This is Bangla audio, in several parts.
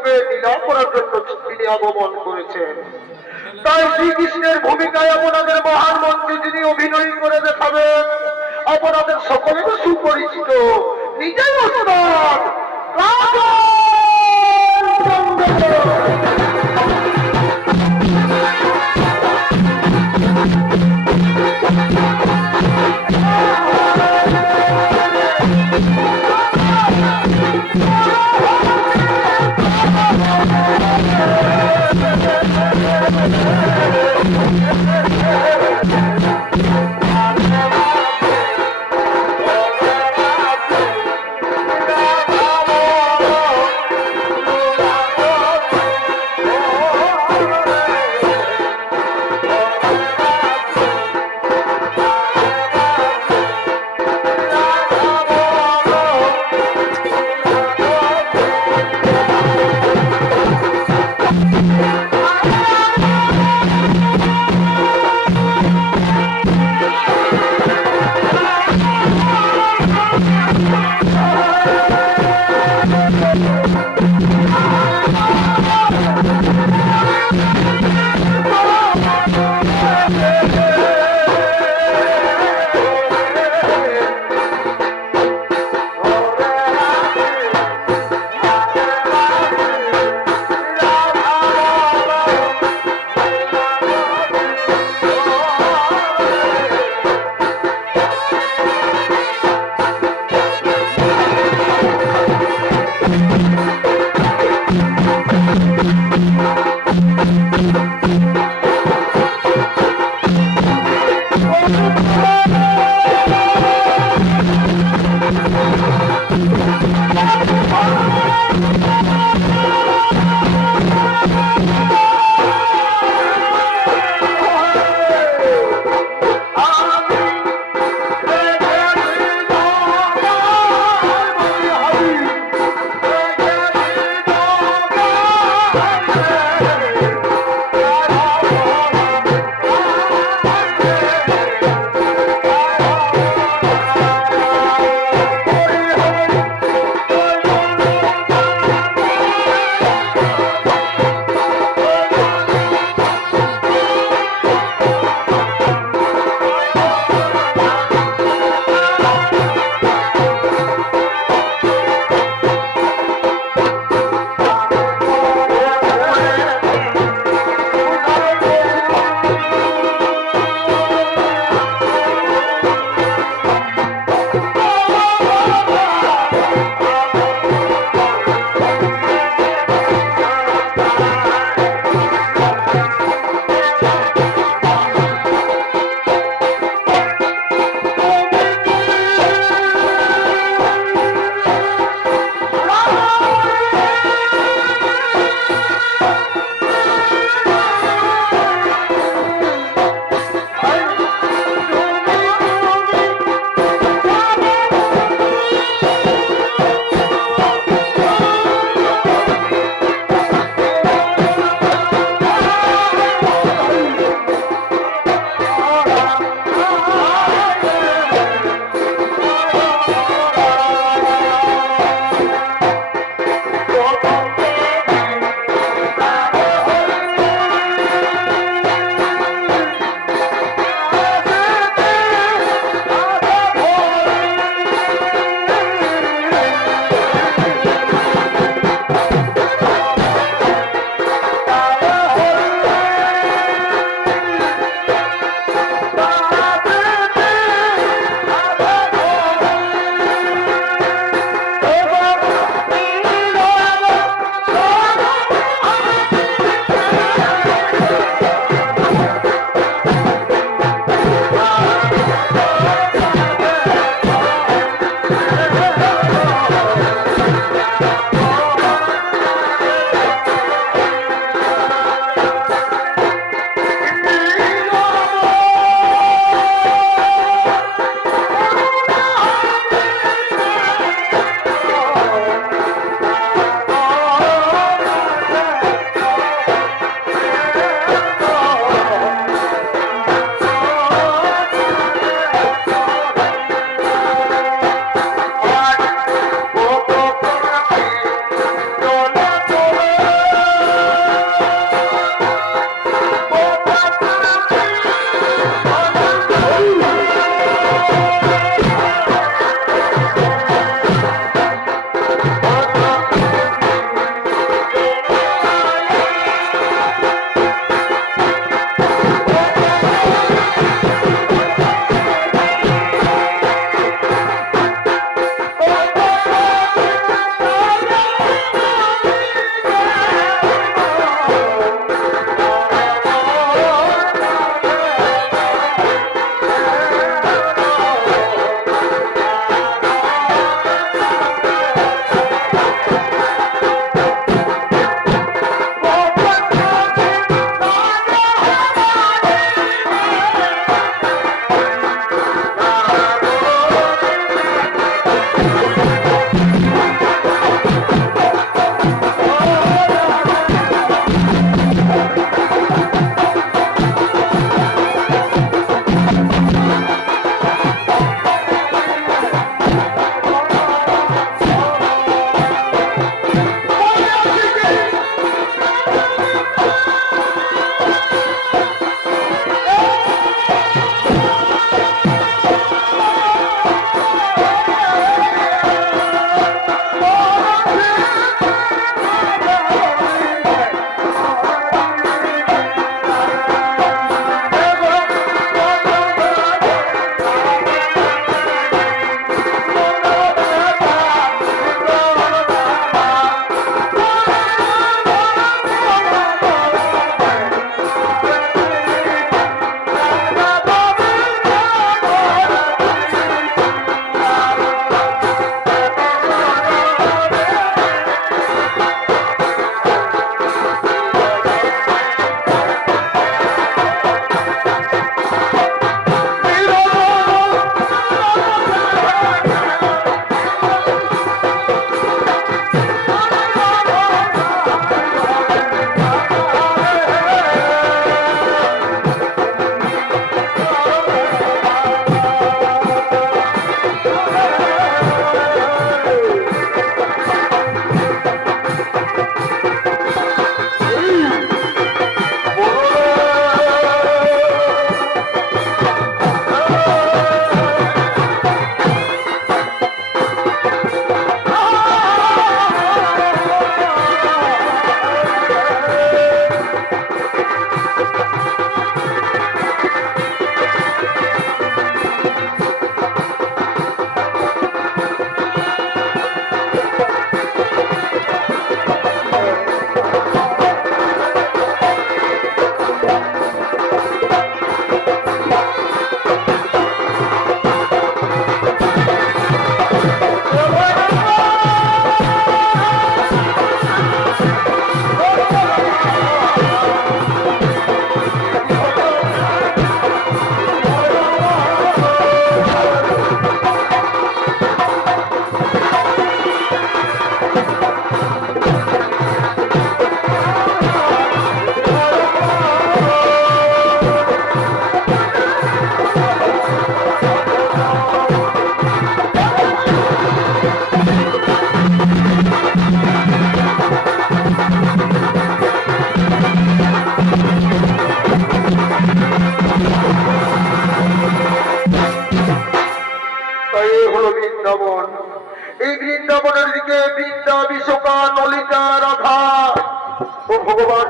সঙ্গে লীলা করার জন্য তিনি আগমন করেছেন। তাই শ্রীকৃষ্ণের ভূমিকায় আপনাদের মহান মন্ত্রী যিনি অভিনয় করে দেখাবেন আপনাদের সকলের সুপরিচিত নিজেই ওস্তাদ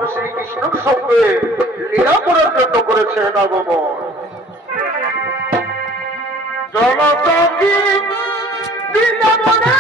ভগবান শ্রীকৃষ্ণের সঙ্গে লীলা করার জন্য করেছেন আগমন। জনসখী বৃন্দাবনে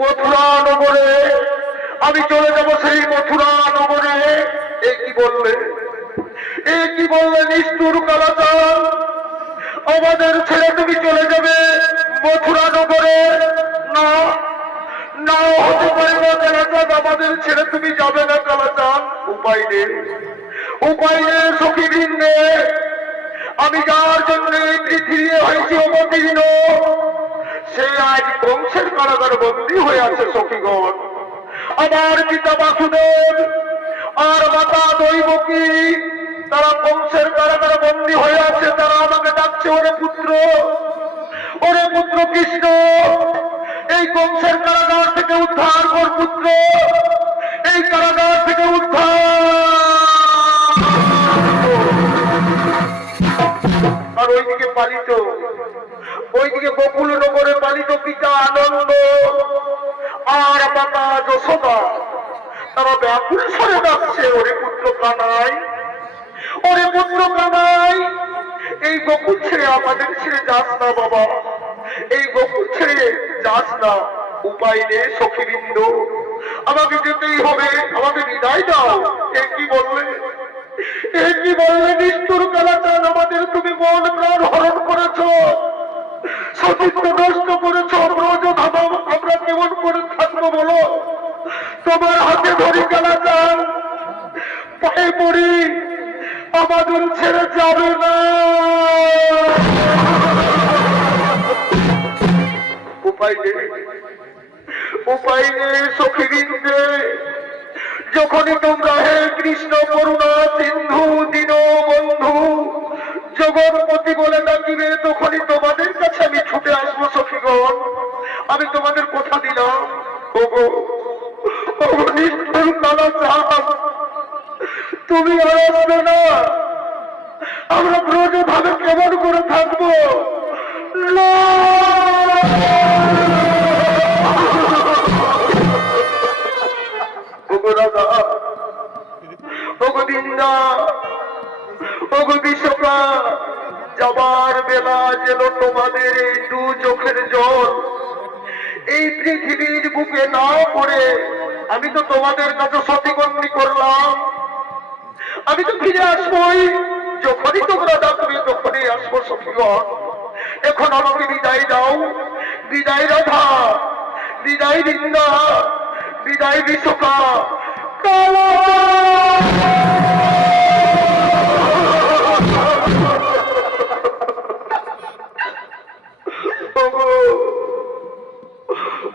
মথুরা নগরে আমি চলে যাব, সেই মথুরা নগরে। এ কি বললে, এ কি বললে নিষ্ঠুর কালাচাঁদ? আমাদের ছেড়ে তুমি চলে যাবে মথুরা নগরে? না, না হতে পারে না কালাচাঁদ, আমাদের ছেড়ে তুমি যাবে না কালাচাঁদ। উপায় নেই, উপায় নেই সখী বৃন্দে। আমি যার জন্য এই পৃথিবী হয়েছি অবতীর্ণ, সে আজ বংশের কারাগার বন্দী হয়ে আছে সখীগণ। আমার পিতা বাসুদেব আর মাতা দৈবকী, তারা বংশের কারাগার বন্দী হয়ে আছে। তারা আমাকে ডাকছে, ওরে পুত্র, ওরে পুত্র কৃষ্ণ, এই বংশের কারাগার থেকে উদ্ধার কর পুত্র, এই কারাগার থেকে উদ্ধার। আর ওইদিকে পালিত, ওইদিকে গোকুল নগরে পালিত পিতা আনন্দ আর মাতা যশোদা, তারা ব্যাকুল স্বরে ডাকছে, ওরে পুত্র কানাই, ওরে পুত্র কানাই, এই গোকুল ছেড়ে আমাদের ছেড়ে যাস না বাবা, এই গোকুল ছেড়ে যাস না। উপায় নেই সখীবৃন্দ, আমাকে যেতেই হবে, আমাকে বিদায় দাও। এ কি বললে, এ কি বললে নিষ্ঠুর কালাচাঁদ? আমাদের তুমি মন প্রাণ হরণ করেছ, সতীত্ব নষ্ট করেছ, ব্রজধাম আমরা কেমন করে থাকবো বলো? তোমার হাতে ধরি কালাচাঁদ, পায়ে পড়ি, আমাদের ছেড়ে যাবে না। উপায় নেই, উপায় নেই সখীবৃন্দে। যখনই তোমরা হে কৃষ্ণ করুণা সিন্ধু দীন বন্ধু জগৎপতি বলে ডাকিবে, তখনই তোমাদের কাছে আমি ছুটে আসবো সখীগণ। আমি তোমাদের কথা দিলাম। ওগো, ওগো নিষ্ঠুর কালাচাঁদ, তুমি আর আসবে না, আমরা ব্রজধামে কেমন করে থাকবো? না, ওগো রাধা, ওগো দিন্দা, ওগো বিশ্বকা, যাবার বেলা যেন তোমাদের এই দু চোখের জল এই পৃথিবীর বুকে না পড়ে। আমি তো তোমাদের কাছে সতীবন্দী করলাম, আমি তো ফিরে আসবোই, যখনই তোমরা ডাকবে তখনই আসবো সখীগণ। এখন আমাকে বিদায় দাও, বিদায় রাধা, বিদায় বৃন্দা, বিদায় বিশ্বকা।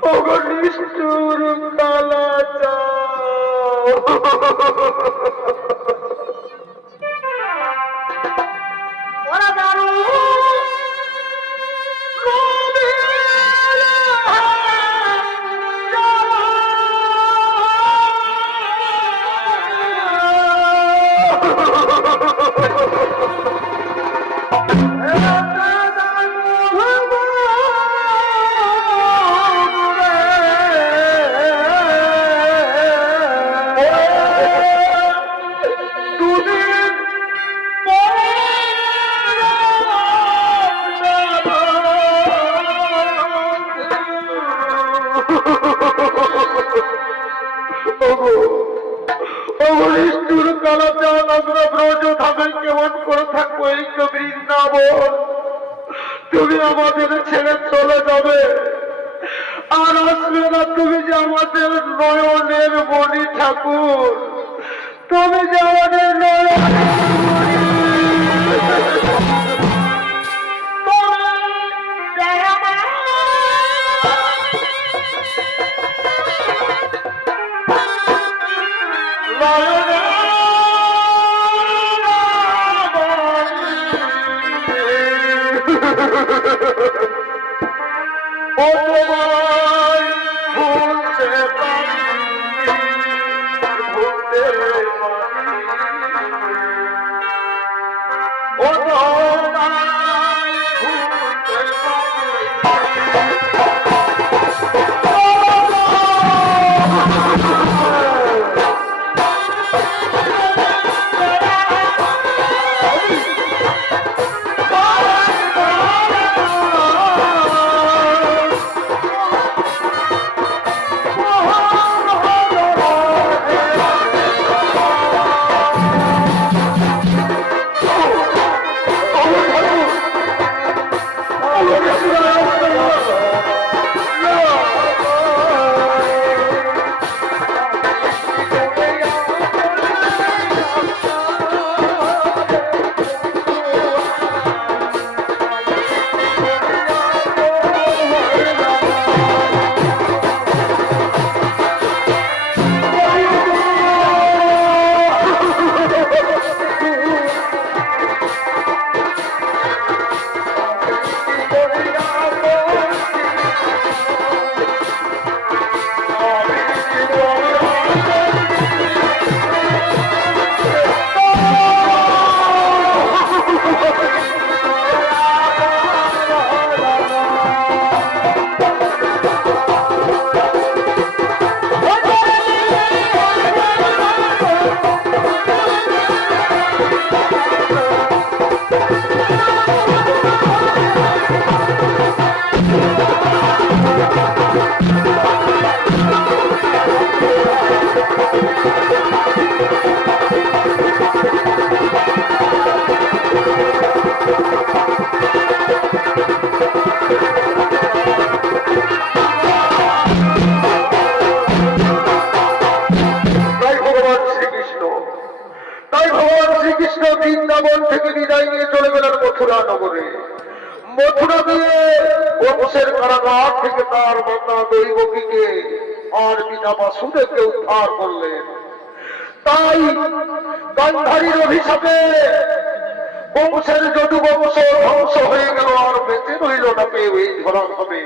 ওগো নিষ্ঠুর কালাচাঁদ, ওরা দারু কেমন করে থাকবো? এই তো বৃন্দাবন, তুমি আমাদের ছেড়ে চলে যাবে, আর আসবে না তুমি যে আমাদের নয়নের মণি ঠাকুর, তুমি যে আমাদের নয়নের ভুলতে পারি মথুরা দিয়ে বংশের কারাগার থেকে তার মাতা দৈবকীকে আর পিতা বাসুদেবকে উদ্ধার করলেন। তাই গান্ধারীর অভিশাপে বংশের যদু বংশ ধ্বংস হয়ে গেল, আর বেঁচে রইল না কেউ এই ধরার হবে।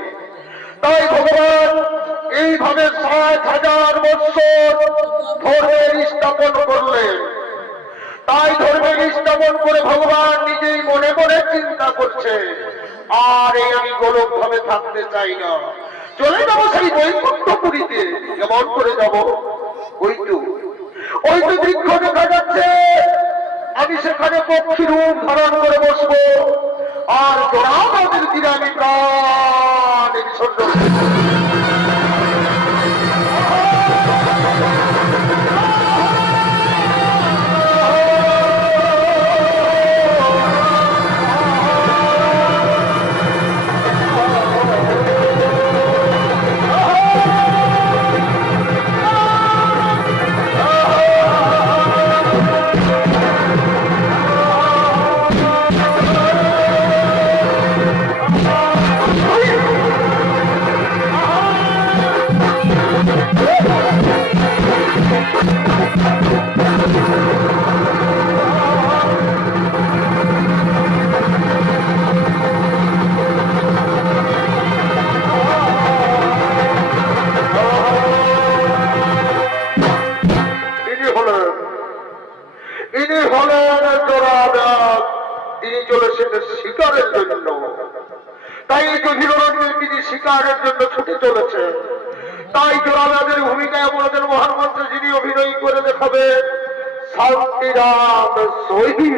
তাই ভগবান এইভাবে 60,000 বৎসর ধর্মের স্থাপন করলেন। তাই ধর্মের স্থাপন করে ভগবান নিজেই মনে মনে চিন্তা করছে, আর এই আমি গোলক ভাবে থাকতে চাই না, চলে যাবো সেই বৈকুণ্ঠপুরীতে। কেমন করে যাব? ওই তো বৃক্ষ দেখা যাচ্ছে, আমি সেখানে পক্ষী রূপ ধারণ করে বসবো, আর জড়াবাদের তীরে আমি প্রাণ বিসর্জন দেব। শিকারের জন্য, তাই গভীর অরণ্যের তিনি শিকারের জন্য ছুটে চলেছে। তাই জোড়াবাদের ভূমিকায় আপনাদের মহান মন্ত্রী যিনি অভিনয় করে দেখাবে শান্তিরাম সহি।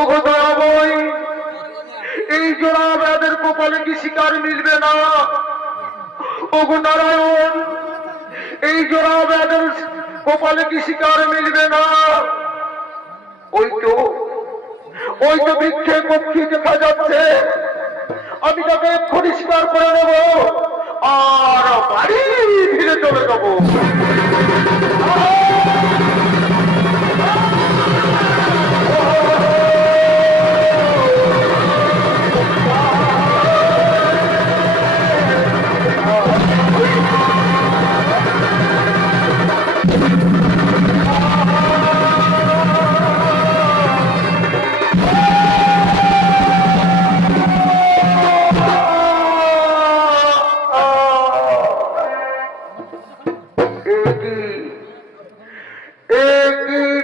ওগো দয়াময়, এই জোড়া ব্যাধের কপালে কি শিকার মিলবে না? ওগো নারায়ণ, এই জোড়া ব্যাধের কপালে কি শিকার মিলবে না? ওই তো বৃক্ষে পক্ষী দেখা যাচ্ছে, আমি তাকে এক্ষুনি শিকার করে নেব আর বাড়ি ফিরে চলে যাবো।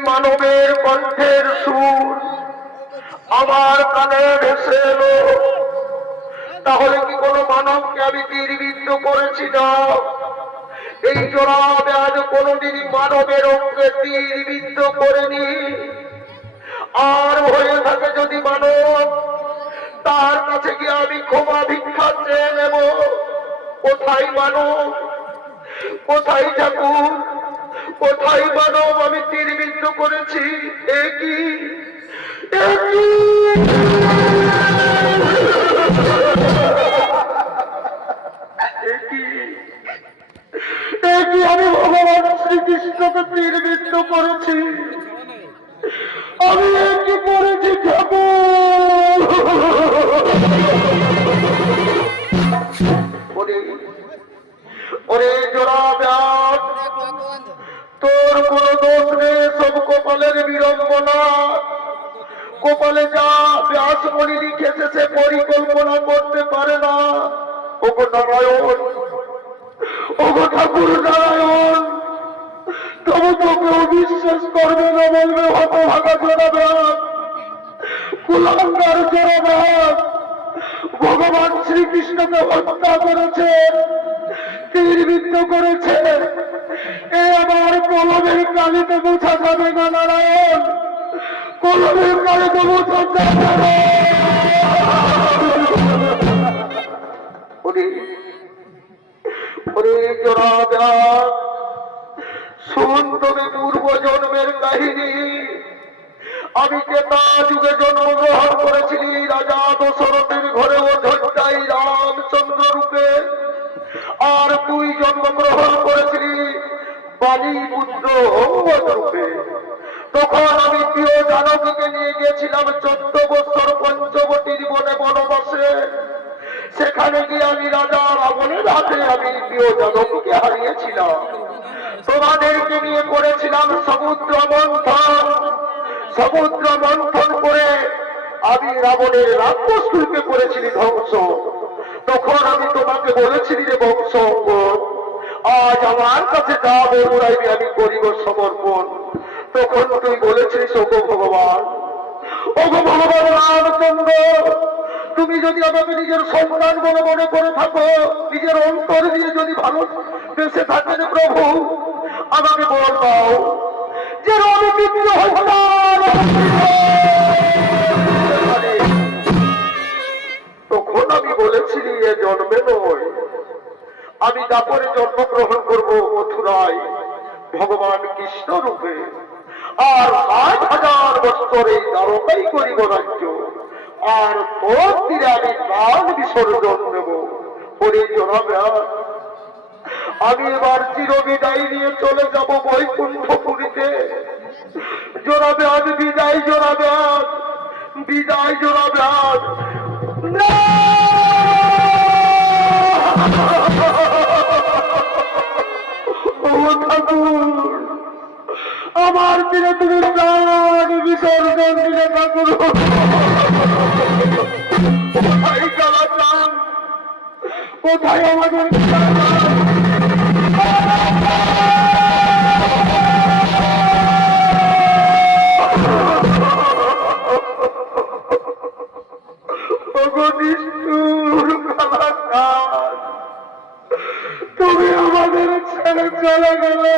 মানবের কণ্ঠের সুর আমার কানে ভেসে এলো। তাহলে কি কোনো মানবকে আমি তীরবিদ্ধ করেছি না? এই জোড়া ব্যাধ কোনদিন মানবের অঙ্গে তীরবিদ্ধ করেনি। আর হয়ে থাকে যদি মানব, তার কাছে গিয়ে আমি ক্ষমা ভিক্ষা চেয়ে নেব। কোথায় মানব, কোথায় ঠাকুর, কোথায় মানব আমি তীরবিদ্ধ করেছি? একই আমি ভগবান শ্রীকৃষ্ণকে তীরবিদ্ধ করেছি। আমি একই করেছি ঠাকুর। ওরে জোড়া ব্যাধ, তোর কোন দোষ নেই, সব কপালের বিড়ম্বনা। কপালে যা ব্যাসমণি লিখেছে সে পরিকল্পনা করতে পারে না। ওগো নারায়ণ, ওগো ঠাকুর নারায়ণ, তবু তোকেও বিশ্বাস করবে না, বলবে হতভাগা জোড়া ব্যাধ, কুলাঙ্গার জোড়া ব্যাধ ভগবান শ্রীকৃষ্ণকে হত্যা করেছে, তীরবিদ্ধ করেছে। এ আমার কলমের কালিতে বোঝা যাবে না নারায়ণ, কলমের কালিতে বোঝা যাবে না। জোড়া ব্যাধ, শুন তবে পূর্ব জন্মের কাহিনী। আমি কেতা যুগে জন্মগ্রহণ করেছিলি রাজা দশরথের ঘরে অযোধ্যায় রামচন্দ্র রূপে, আর তুই জন্মগ্রহণ করেছিলি বালী পুত্র অঙ্গদ রূপে। তখন আমি প্রিয় জানকীকে নিয়ে গিয়েছিলাম 14 বছর পঞ্চবটির বনে বনবাসে। সেখানে গিয়ে আমি রাজা রাবণের হাতে আমি প্রিয় জানকীকে হারিয়েছিলাম। তোমাদেরকে নিয়ে করেছিলাম সমুদ্র মন্থন। সমুদ্র মন্থন করে আমি রাবণের রাক্ষসকুলকে করেছিলি ধ্বংস। তখন আমি তোমাকে বলেছিলি যে বংশ, আজ আমার কাছে যা বলবি আমি করিব সমর্পণ। তখন তুই বলেছিলিস ওগো ভগবান, ওগো ভগবান রামচন্দ্র, তুমি যদি আমাকে নিজের সন্তান বলে মনে করে থাকো, নিজের অন্তর দিয়ে যদি ভালো বেঁচে থাকেন প্রভু, আমাকে বল দাও যে রণবিদ্য হত্যা। তখন আমি বলেছিলি এ জন্মে নয়, আমি দাপরে জন্মগ্রহণ করব মথুরায় ভগবান কৃষ্ণ রূপে, আর 60,000 বছর এই দ্বারকাই করিব রাজ্য, আর তোর তীরে আমি প্রাণ বিসর্জন দেব। ওরে জোড়া ব্যাধ, আমি এবার চিরবিদায় নিয়ে চলে যাব বৈকুণ্ঠপুরীতে। জোড়া ব্যাধ বিদায়, জোড়া ব্যাধ বিদায়, জোড়া ব্যাধ না। আমার দিনে তুমি প্রাণ বিসর্জন দিলে ঠাকুর। কোথায় আমাদের তুমি আমাদের ছেড়ে চলে গেলে,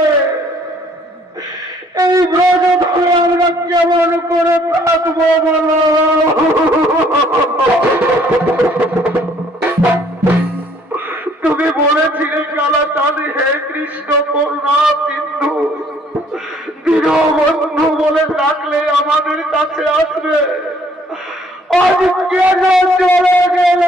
এই ব্রজ ধরে আমরা কেমন করে থাকবো বলো? তুমি বলেছিলে কালাচাঁদ, হে কৃষ্ণ করুণা সিন্ধু, দীনবন্ধু বলে ডাকলে আমাদের কাছে আসবে। আজ কেন চলে গেল?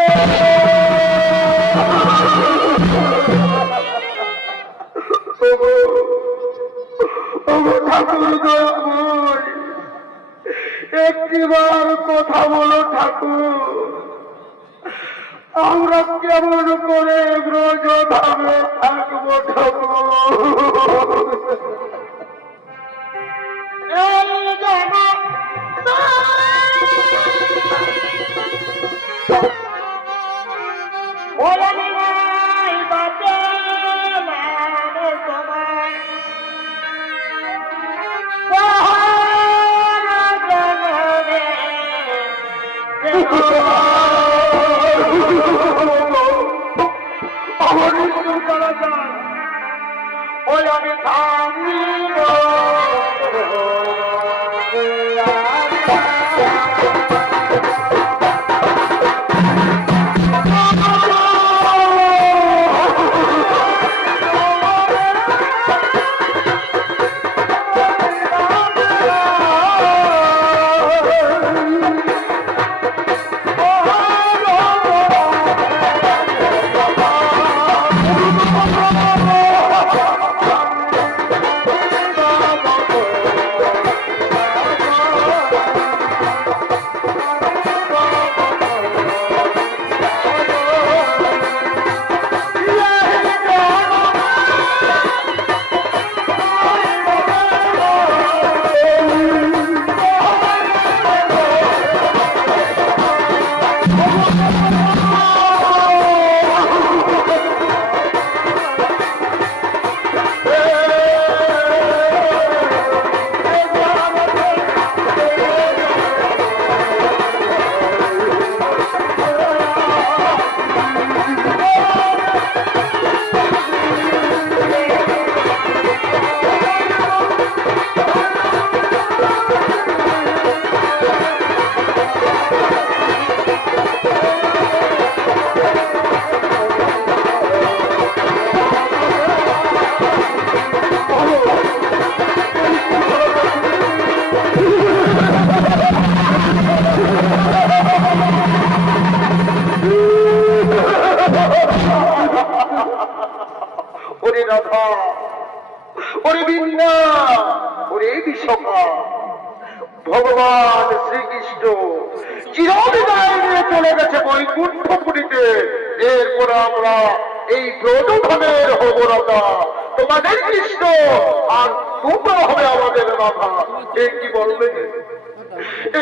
ঠাকুর দয়াময়, একটিবার কথা বলো ঠাকুর, আমরা কেমন করে ব্রজধামে থাকবো ঠাকুর? আমার মৃত্যুর দ্বারা যান, ওই আমি থামিব। ওরে রাধা, ওরে বৃন্দা, ওরে বিশাখা, ভগবান শ্রীকৃষ্ণ চিরবিদায় নিয়ে চলে গেছে বৈকুণ্ঠপুরীতে। এরপর আমরা এই ব্রজধামের হব রাধা, তোমাদের কৃষ্ণ, আর তোমরা হবে আমাদের রাধা। এই কি বললে,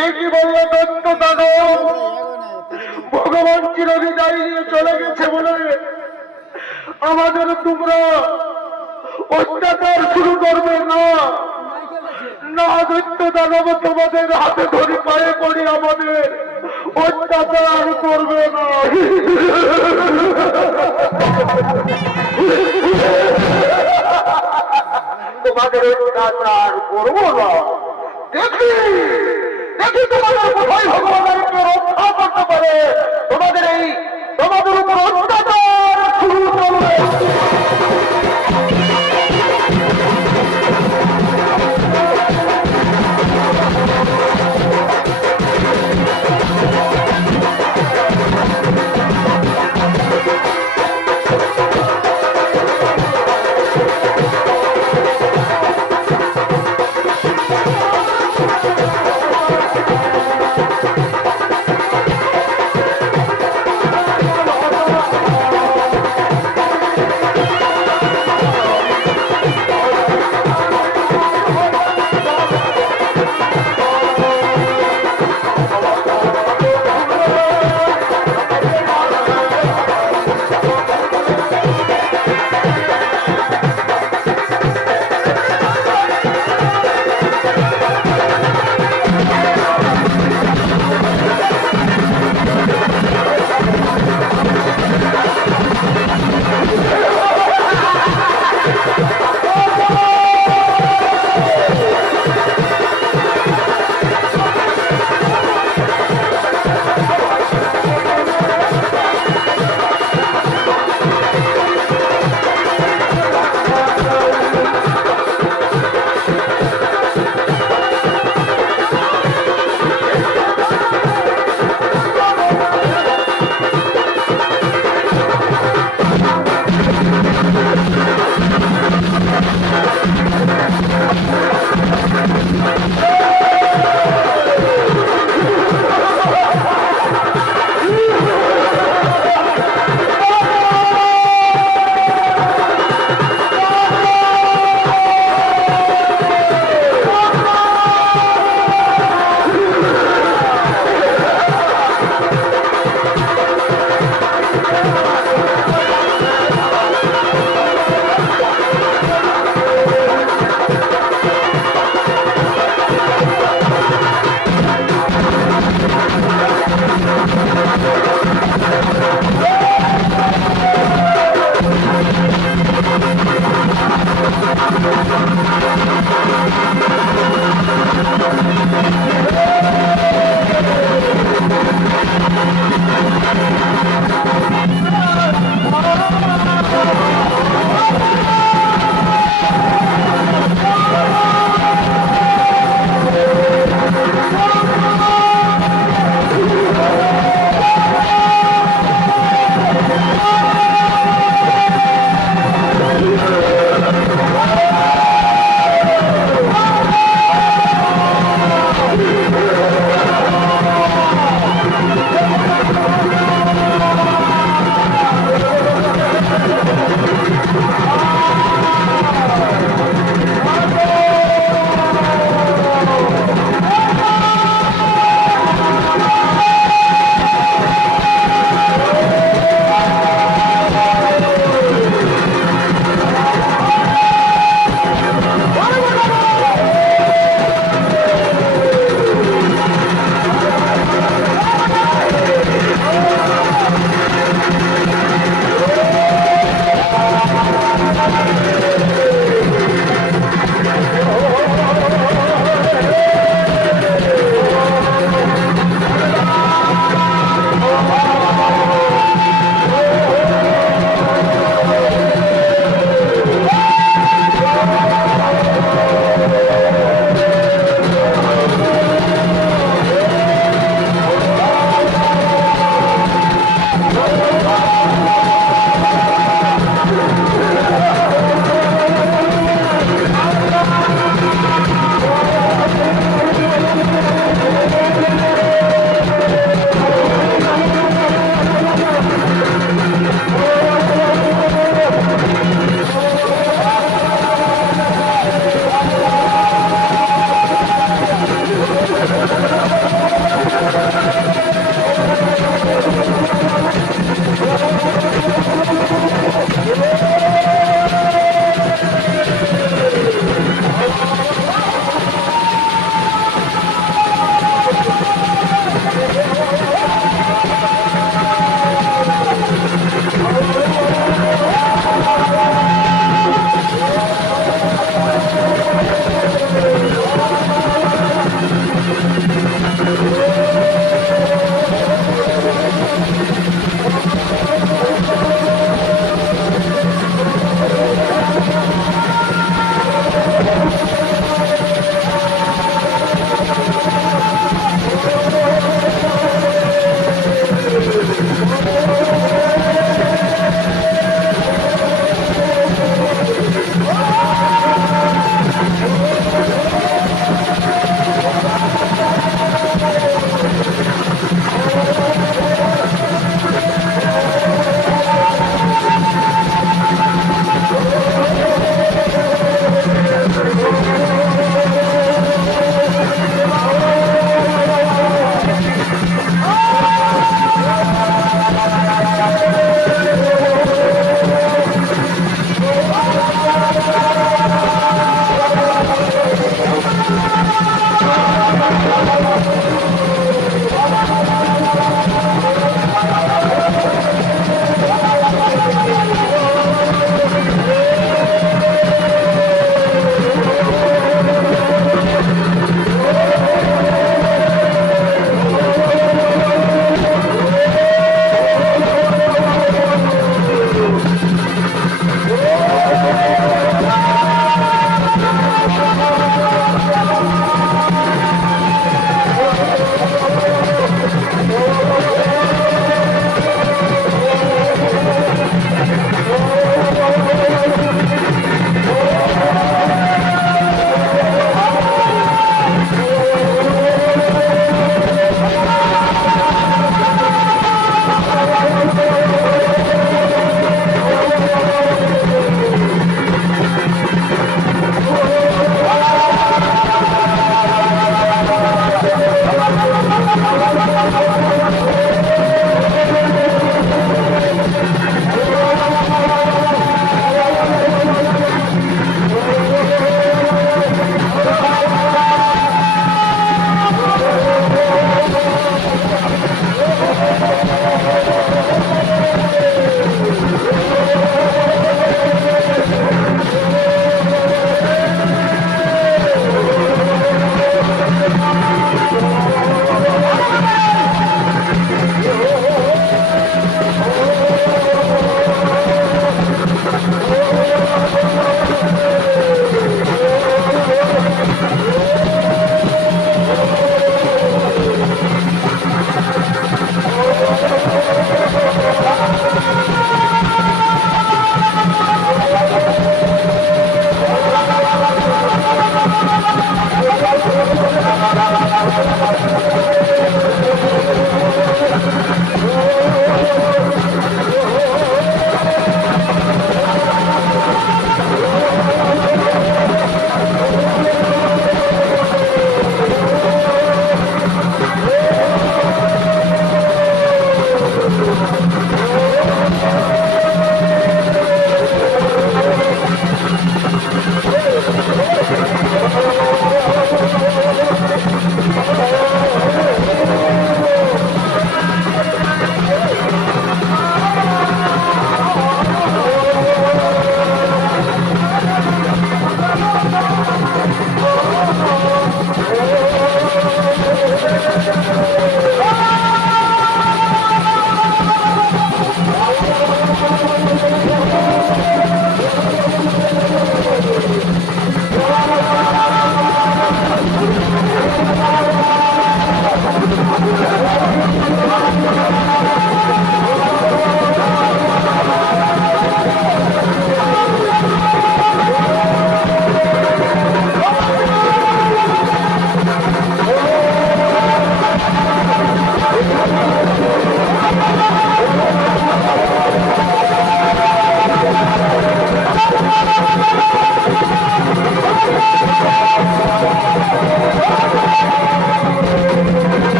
এই কি বললে দত্ত দানব? ভগবান চিরবিদায় নিয়ে চলে গেছে বলে আমাদের তোমরা অত্যাচার শুরু করবে না? না দৈত্য দানব, তোমাদের হাতে ধরে পায়ে পড়ি, আমাদের অত্যাচার করবে না। তোমাদের অত্যাচার করবো না। দেখি দেখি তোমাদের কোথায় ভগবানকে রক্ষা করতে পারে। তোমাদের উপর অত্যাচার শুরু করবে।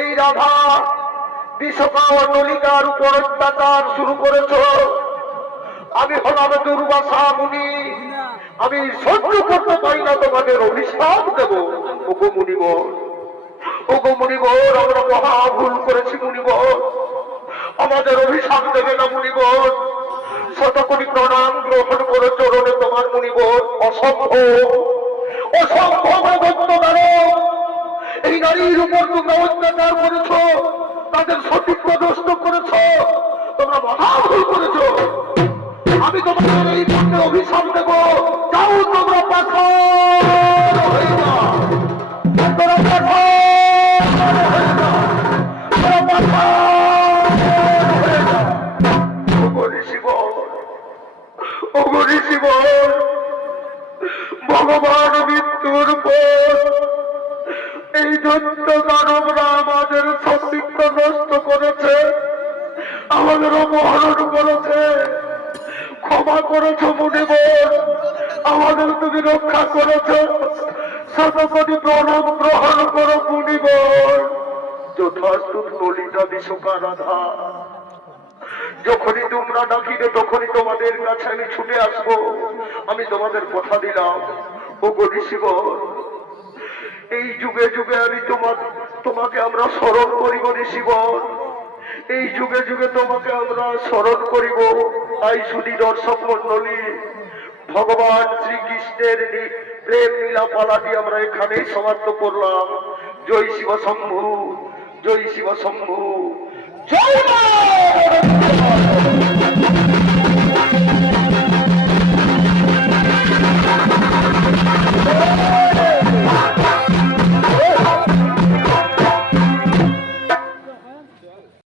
এই রাধা বিশ্বকা ও নলিকার উপর অত্যাচার শুরু করেছ। আমি হলাম দুর্বাসা মুনি, আমি সহ্য করতে পারি না তোমাদের অভিশাপ দেব। ওগো মুনিবর, ওগো মুনিবর, আমরা মহা ভুল করেছি মুনিবর, আমাদের অভিশাপ দেবে না মুনিবর। শতকোটি প্রণাম গ্রহণ করে চরণে তোমার মুনিবর। অসম্ভব, অসম্ভব অগত্য দানব, এই নারীর উপর তোমরা অত্যাচার করেছ, তাদের সতীত্ব নষ্ট করেছ, তোমরা মহা ভুল করেছ। আমি তোমাদের এই পুণ্যের অভিশাপ দেব। যাও তোমরা পাথর হয়ে যাও, তোমরা পাথর হয়ে যাও, তোমরা পাথর হয়ে যাও। ওগো ঋষিবর, ওগো ঋষিবর, ভগবান মৃত্যুর পর এই দৈত্য দানবরা আমাদের সতীত্ব নষ্ট করেছে, আমাদের অপহরণ করেছে। ক্ষমা করেছ মুনিবর, আমাদের তুমি রক্ষা করেছ। শতকোটি প্রণাম গ্রহণ করো মুনিবর। যথাস্তু ললিতা বিশ্বকা রাধা, যখনই তোমরা ডাকিবে তখনই তোমাদের কাছে আমি ছুটে আসবো। আমি তোমাদের কথা দিলাম। ওগো ঋষিবর, এই যুগে যুগে আমি তোমাকে আমরা স্মরণ করিব ঋষিবর, এই যুগে যুগে তোমাকে আমরা স্মরণ করিব। তাই শুধু দর্শক মন্ডলী, ভগবান শ্রীকৃষ্ণের প্রেম লীলা পালাটি আমরা এখানেই সমাপ্ত করলাম। জয় শিব শম্ভু, জয় শিব শম্ভু, জয় মা।